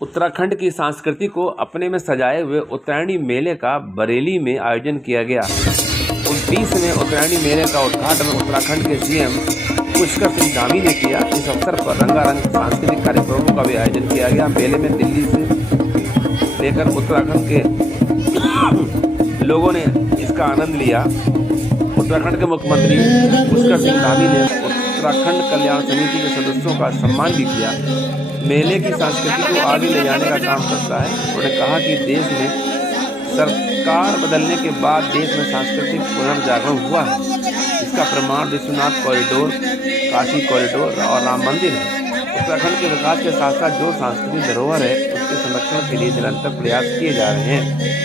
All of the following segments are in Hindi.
उत्तराखंड की संस्कृति को अपने में सजाए हुए उत्तरायणी मेले का बरेली में आयोजन किया गया। 29वें उत्तरायणी मेले का उद्घाटन उत्तराखंड के सीएम पुष्कर सिंह धामी ने किया। इस अवसर पर रंगारंग सांस्कृतिक कार्यक्रमों का भी आयोजन किया गया। मेले में दिल्ली से लेकर उत्तराखंड के लोगों ने इसका आनंद लिया। उत्तराखंड के मुख्यमंत्री पुष्कर सिंह धामी ने उत्तराखंड कल्याण समिति के सदस्यों का सम्मान भी किया। मेले की संस्कृति को आगे ले जाने का काम करता है। उन्होंने कहा कि देश में सरकार बदलने के बाद देश में सांस्कृतिक पुनर्जागरण हुआ है। इसका प्रमाण विश्वनाथ कॉरिडोर, काशी कॉरिडोर और राम मंदिर है। उत्तराखंड के विकास के साथ साथ जो सांस्कृतिक धरोहर है उसके संरक्षण के लिए निरंतर प्रयास किए जा रहे हैं।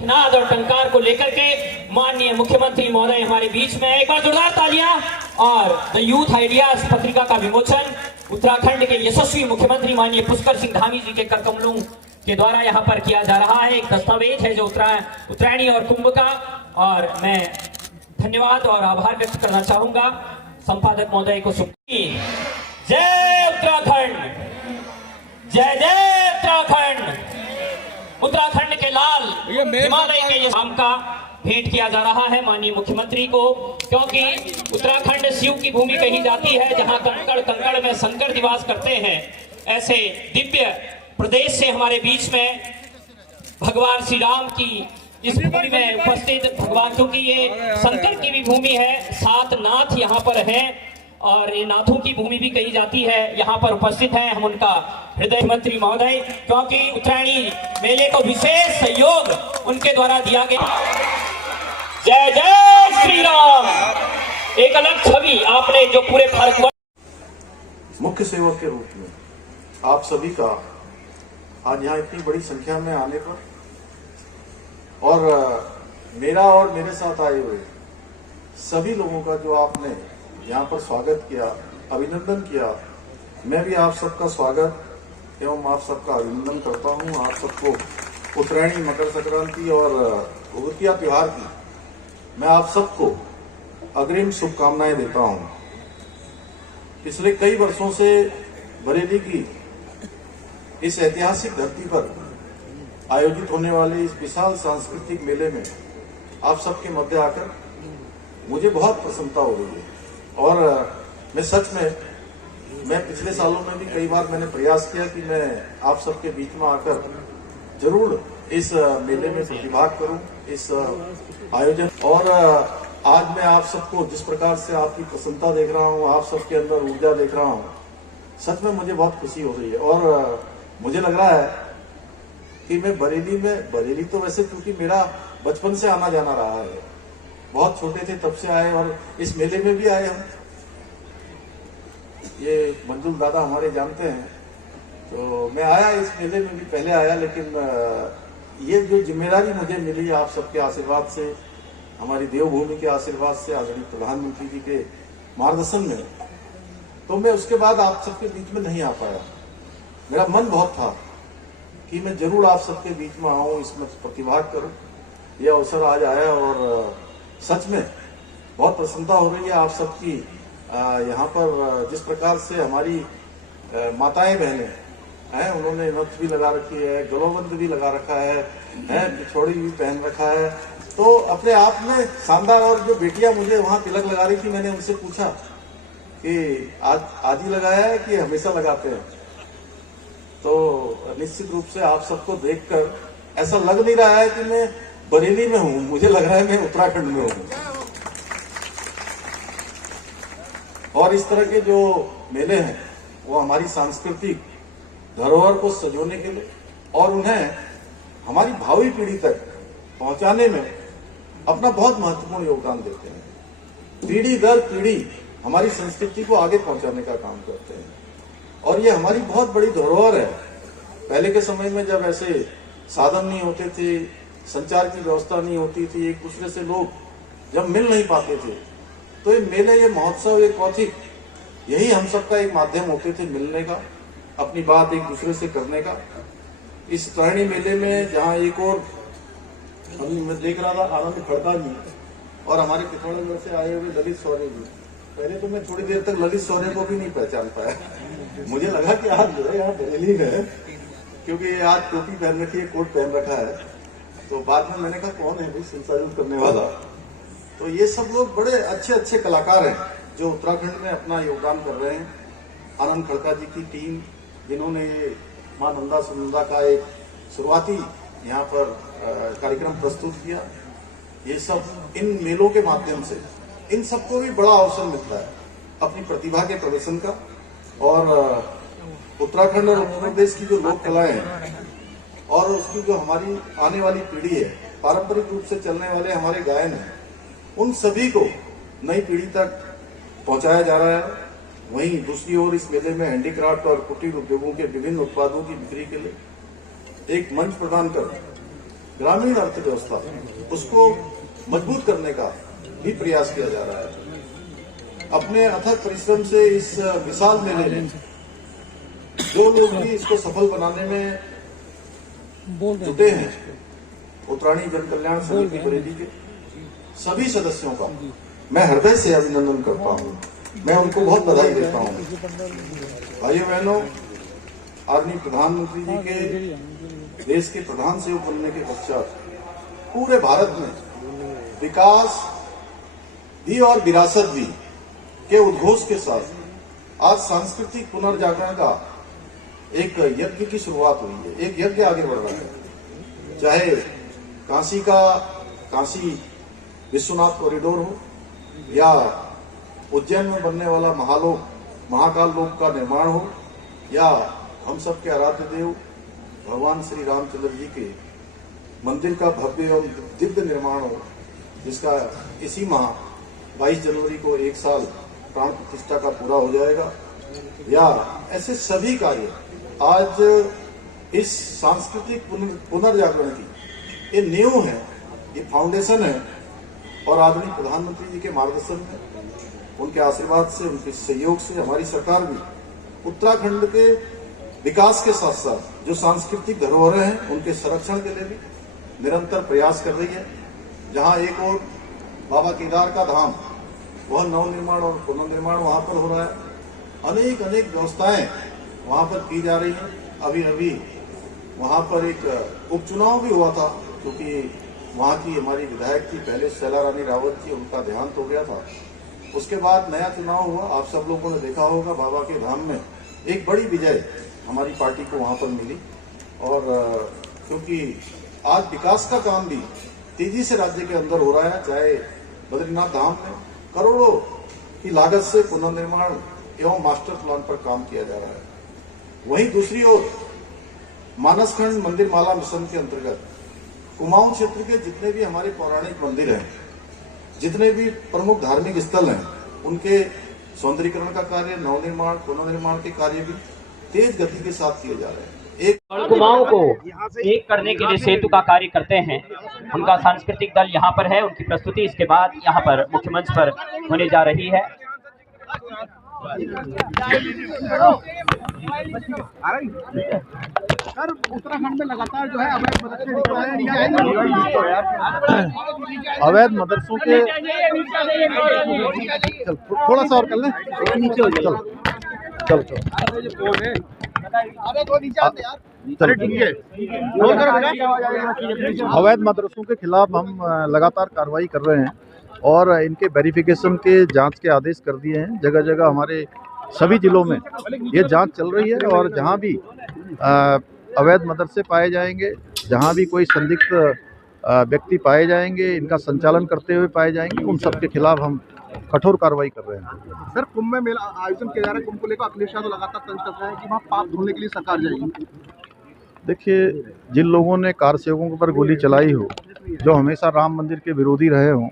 नाद और टंकार को लेकर के माननीय मुख्यमंत्री महोदय हमारे बीच में। एक बार जोरदार तालियां। और द यूथ आइडियाज पत्रिका का विमोचन उत्तराखंड के यशस्वी मुख्यमंत्री माननीय पुष्कर सिंह धामी जी के करकमलों के द्वारा यहाँ पर किया जा रहा है। एक दस्तावेज है जो उत्तरायणी और कुंभ का। और मैं धन्यवाद और आभार व्यक्त करना चाहूंगा संपादक महोदय को। जय उत्तराखंड, जय जय उत्तराखंड। उत्तराखंड के लाल हिमालय के शाम का भेंट किया जा रहा है माननीय मुख्यमंत्री को, क्योंकि उत्तराखंड शिव की भूमि कही जाती है, जहां कंकड़ कंकड़ में शंकर निवास करते हैं। ऐसे दिव्य प्रदेश से हमारे बीच में भगवान श्री राम की इस भूमि में उपस्थित भगवान, क्योंकि ये शंकर की भी भूमि है, 7 नाथ यहाँ पर हैं और ये नाथों की भूमि भी कही जाती है, यहाँ पर उपस्थित हैं। हम उनका हृदय मंत्री महोदय, क्योंकि उत्तरायणी मेले को विशेष सहयोग उनके द्वारा दिया गया। जय जय श्री राम। एक अलग छवि आपने जो पूरे भारत मुख्य सेवक के रूप में आप सभी का आज यहाँ इतनी बड़ी संख्या में आने पर और मेरा और मेरे साथ आए हुए सभी लोगों का जो आपने यहाँ पर स्वागत किया, अभिनंदन किया, मैं भी आप सबका स्वागत एवं आप सबका अभिनंदन करता हूँ। आप सबको उत्तरायणी, मकर संक्रांति और भगवतिया त्योहार की मैं आप सबको अग्रिम शुभकामनाएं देता हूँ। पिछले कई वर्षों से बरेली की इस ऐतिहासिक धरती पर आयोजित होने वाले इस विशाल सांस्कृतिक मेले में आप सबके मध्य आकर मुझे बहुत प्रसन्नता हो रही है। और मैं सच में पिछले सालों में भी कई बार मैंने प्रयास किया कि मैं आप सबके बीच में आकर जरूर इस मेले में प्रतिभाग करूं, इस आयोजन। और आज मैं आप सबको जिस प्रकार से आपकी प्रसन्नता देख रहा हूं, आप सबके अंदर ऊर्जा देख रहा हूं, सच में मुझे बहुत खुशी हो रही है। और मुझे लग रहा है कि मैं बरेली तो वैसे क्योंकि मेरा बचपन से आना जाना रहा है, बहुत छोटे थे तब से आए और इस मेले में भी आए हम। ये मंजुल दादा हमारे जानते हैं, तो मैं आया इस मेले में भी पहले आया, लेकिन ये जो जिम्मेदारी मुझे मिली आप सबके आशीर्वाद से, हमारी देवभूमि के आशीर्वाद से, आदरणीय प्रधानमंत्री जी के मार्गदर्शन में, तो मैं उसके बाद आप सबके बीच में नहीं आ पाया। मेरा मन बहुत था कि मैं जरूर आप सबके बीच में आऊं, इसमें प्रतिभाग करूं। यह अवसर आज आया और सच में बहुत प्रसन्नता हो रही है आप सबकी। यहाँ पर जिस प्रकार से हमारी माताएं बहनें हैं, उन्होंने नथ भी लगा रखी है, गलोबंद भी लगा रखा है, पिछौड़ी भी पहन रखा है, तो अपने आप में शानदार। और जो बेटियां मुझे वहां तिलक लगा रही थी, मैंने उनसे पूछा कि आज ही लगाया है कि हमेशा लगाते हैं? तो निश्चित रूप से आप सबको देखकर ऐसा लग नहीं रहा है कि मैं बरेली में हूं, मुझे लग रहा है मैं उत्तराखंड में हूं। और इस तरह के जो मेले हैं वो हमारी सांस्कृतिक धरोहर को संजोने के लिए और उन्हें हमारी भावी पीढ़ी तक पहुंचाने में अपना बहुत महत्वपूर्ण योगदान देते हैं। पीढ़ी दर पीढ़ी हमारी संस्कृति को आगे पहुंचाने का काम करते हैं। और ये हमारी बहुत बड़ी धरोहर है। पहले के समय में जब ऐसे साधन नहीं होते थे, संचार की व्यवस्था नहीं होती थी, एक दूसरे से लोग जब मिल नहीं पाते थे, तो ये मेले, ये महोत्सव, ये कौथिक, यही हम सबका एक माध्यम होते थे मिलने का, अपनी बात एक दूसरे से करने का। इस उत्तरायणी मेले में जहाँ एक और मैं देख रहा था आनंद खड़का जी और हमारे पिथौरागढ़ से आए हुए ललित सौर्य जी। पहले तो मैं थोड़ी देर तक ललित सौर्य को भी नहीं पहचान पाया। मुझे लगा कि आज जो है यहाँ बरेली है, क्योंकि आज टोपी पहन रखी है, कोट पहन रखा है। तो बाद में मैंने कहा कौन है भाई संचालन करने वाला। तो ये सब लोग बड़े अच्छे अच्छे कलाकार हैं जो उत्तराखंड में अपना योगदान कर रहे हैं। आनंद खड़का जी की टीम, जिन्होंने मां नंदा सुनंदा का एक शुरुआती यहाँ पर कार्यक्रम प्रस्तुत किया, ये सब इन मेलों के माध्यम से इन सबको भी बड़ा अवसर मिलता है अपनी प्रतिभा के प्रदर्शन का। और उत्तराखंड और उत्तर प्रदेश की जो लोक कलाएं हैं और उसकी जो हमारी आने वाली पीढ़ी है, पारंपरिक रूप से चलने वाले हमारे गायन हैं, उन सभी को नई पीढ़ी तक पहुंचाया जा रहा है। वहीं दूसरी ओर इस मेले में हैंडीक्राफ्ट और कुटीर उद्योगों के विभिन्न उत्पादों की बिक्री के लिए एक मंच प्रदान कर ग्रामीण अर्थव्यवस्था उसको मजबूत करने का भी प्रयास किया जा रहा है। अपने अथक परिश्रम से इस विशाल मेले में जो लोग भी इसको सफल बनाने में जुटे हैं, उत्तरायणी जन कल्याण समिति बरेली के सभी सदस्यों का मैं हृदय से अभिनंदन करता हूं। मैं उनको बहुत बधाई देता हूं। भाइयों बहनों, आदरणीय प्रधानमंत्री जी के देश के प्रधान सेवक बनने के पश्चात पूरे भारत में विकास भी और विरासत भी के उद्घोष के साथ आज सांस्कृतिक पुनर्जागरण का एक यज्ञ की शुरुआत हुई है। एक यज्ञ आगे बढ़ रहा है, चाहे काशी विश्वनाथ कॉरिडोर हो या उज्जैन में बनने वाला महाकाल लोक का निर्माण हो या हम सब के आराध्य देव भगवान श्री रामचंद्र जी के मंदिर का भव्य एवं दिव्य निर्माण हो, जिसका इसी माह 22 जनवरी को 1 साल प्राण प्रतिष्ठा का पूरा हो जाएगा। या ऐसे सभी कार्य आज इस सांस्कृतिक पुनर्जागरण की ये नींव है, ये फाउंडेशन है। और आदरणीय प्रधानमंत्री जी के मार्गदर्शन में, उनके आशीर्वाद से, उनके सहयोग से हमारी सरकार भी उत्तराखंड के विकास के साथ साथ जो सांस्कृतिक धरोहरें हैं उनके संरक्षण के लिए भी निरंतर प्रयास कर रही है। जहां एक और बाबा केदार का धाम, वह नवनिर्माण और पुनर्निर्माण वहां पर हो रहा है। अनेक व्यवस्थाएं वहां पर की जा रही हैं। अभी वहां पर एक उपचुनाव भी हुआ था, क्योंकि वहां की हमारी विधायक थी पहले शैला रानी रावत जी, उनका देहांत हो गया था। उसके बाद नया चुनाव हुआ। आप सब लोगों ने देखा होगा, बाबा के धाम में एक बड़ी विजय हमारी पार्टी को वहां पर मिली। और क्योंकि आज विकास का काम भी तेजी से राज्य के अंदर हो रहा है, चाहे बद्रीनाथ धाम में करोड़ों की लागत से पुनर्निर्माण एवं मास्टर प्लान पर काम किया जा रहा है। वहीं दूसरी ओर मानसखंड मंदिर माला मिशन के अंतर्गत कुमाऊं क्षेत्र के जितने भी हमारे पौराणिक मंदिर हैं, जितने भी प्रमुख धार्मिक स्थल हैं, उनके सौंदर्यीकरण का कार्य, नवनिर्माण, पुनर्निर्माण के कार्य भी तेज गति के साथ किए जा रहे हैं। कुमाऊं को एक करने के लिए सेतु का कार्य करते हैं। उनका सांस्कृतिक दल यहाँ पर है। उनकी प्रस्तुति इसके बाद यहाँ पर मुख्य मंच पर होने जा रही है। सर, उत्तराखंड में लगातार जो है अवैध मदरसों के थोड़ा सा और कर लें। चल चलो ठीक है। अवैध मदरसों के खिलाफ हम लगातार कार्रवाई कर रहे हैं और इनके वेरिफिकेशन के जांच के आदेश कर दिए हैं। जगह जगह हमारे सभी जिलों में ये जांच चल रही है और जहां भी अवैध मदरसे पाए जाएंगे, जहां भी कोई संदिग्ध व्यक्ति पाए जाएंगे, इनका संचालन करते हुए पाए जाएंगे, उन सब के खिलाफ हम कठोर कार्रवाई कर रहे हैं। सर, कुंभ में मेला आयोजन किया जा रहा है। कुंभ को लेकर अखिलेश यादव लगातार तंज कर रहे हैं कि वहाँ पाप धोने के लिए सरकार जाएगी। देखिए, जिन लोगों ने कार सेवकों पर गोली चलाई हो, जो हमेशा राम मंदिर के विरोधी रहे हों,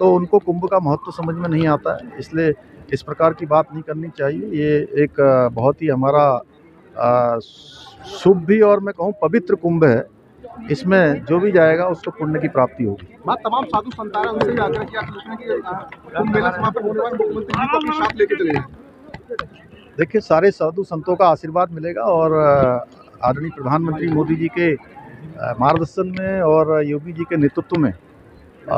तो उनको कुंभ का महत्व समझ में नहीं आता है। इसलिए इस प्रकार की बात नहीं करनी चाहिए। ये एक बहुत ही हमारा शुभ भी और मैं कहूँ पवित्र कुंभ है। इसमें जो भी जाएगा उसको पुण्य की प्राप्ति होगी। बात तमाम साधु संत आ रहे हैं, उनसे भी आग्रह किया कि कुंभ मेला समापन होने के बाद मुख्यमंत्री जी को अपने साथ लेके चले जाएं। देखिए, सारे साधु संतों का आशीर्वाद मिलेगा और आदरणीय प्रधानमंत्री मोदी जी के मार्गदर्शन में और योगी जी के नेतृत्व में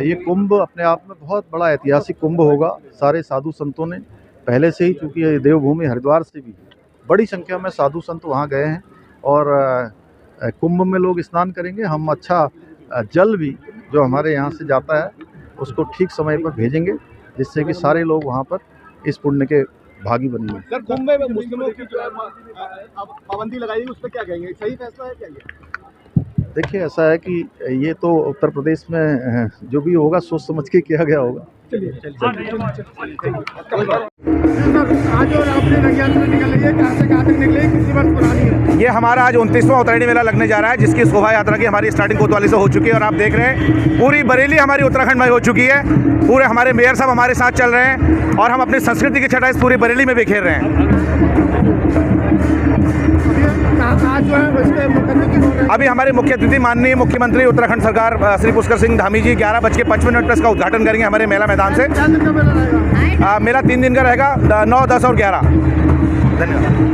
ये कुंभ अपने आप में बहुत बड़ा ऐतिहासिक कुंभ होगा। सारे साधु संतों ने पहले से ही, चूँकि देवभूमि हरिद्वार से भी बड़ी संख्या में साधु संत वहाँ गए हैं और कुंभ में लोग स्नान करेंगे। हम अच्छा जल भी जो हमारे यहाँ से जाता है उसको ठीक समय पर भेजेंगे, जिससे कि सारे लोग वहाँ पर इस पुण्य के भागी बनेंगे। सर, कुंभ में मुस्लिमों की जो है पाबंदी लगाई है, उस पर क्या कहेंगे? सही फैसला है क्या ये? देखिए, ऐसा है कि ये तो उत्तर प्रदेश में जो भी होगा सोच समझ के किया गया होगा। आज और आपने रंगयात्रा निकल रही है, कहाँ से कहाँ तक निकले, कितनी वर्ष पुरानी है? ये हमारा आज 29वां उत्तरायणी मेला लगने जा रहा है, जिसकी शोभा यात्रा की हमारी स्टार्टिंग कोतवाली से हो चुकी है और आप देख रहे हैं पूरी बरेली हमारी उत्तराखंड में हो चुकी है। पूरे हमारे मेयर साहब हमारे साथ चल रहे हैं और हम अपनी संस्कृति की छटा इस पूरी बरेली में बिखेर रहे हैं। आज जो है इसके मुख्य अभी हमारे मुख्य अतिथि माननीय मुख्यमंत्री उत्तराखंड सरकार श्री पुष्कर सिंह धामी जी 11:55 पर इसका उद्घाटन करेंगे हमारे मेला मैदान से। क्या दिन का मेला रहेगा? मेला 3 दिन का रहेगा, 9, 10 और 11। धन्यवाद।